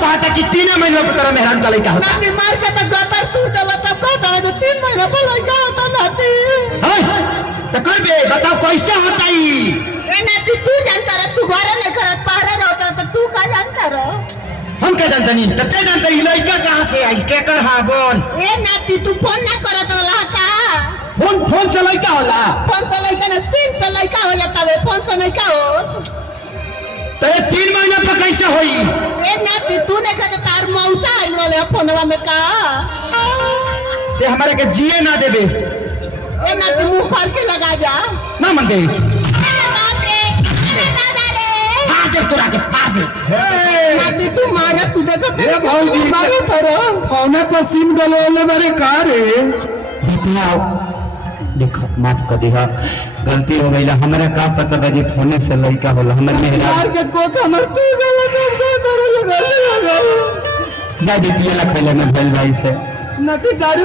कहा था कि 3 महीने पर तेरा मेहरान का लड़का होता। नाती मार के तो गतर तू दला तब कहता है कि 3 महीने पर लड़का होता नाती। तो कर बे बताओ कैसे होता ही? ए नाती तू जानता रह, तू घर नहीं करत पहरा रहता तो तू का जानता रह? हम क्या जानते नहीं तो क्या जानते ही लड़का कहाँ से आई के कर हाँ बोल। ए नाती तू फोन ना करत रहा का? फोन से लड़का होला? फोन से लड़का ना सिम से लड़का हो जाता है, फोन से नहीं का हो। तो ये 3 महीने पर कैसे होई? ए नाती तू ने कहता तार मौसा आइल वाले फोनवा में का? ते हमारे के जिए ना देबे। ए नाती मुंह खोल के लगा जा। ना मन गई। बाप रे, अरे दादा रे। हाँ देख तोरा के पादे। नाती तू मारा तू देखो ए भौजी मारो तोरो। कौने पर सिम डलवाले बारे का रे? बताओ। देखो माफ कर दिया, गलती हो गई। हमारा का पता बजे फोने से लड़का होला हमारे मेहरा यार के कोक हमर तू गलत कर दे लगा। जा दी पहले में भेल भाई से नाती दारू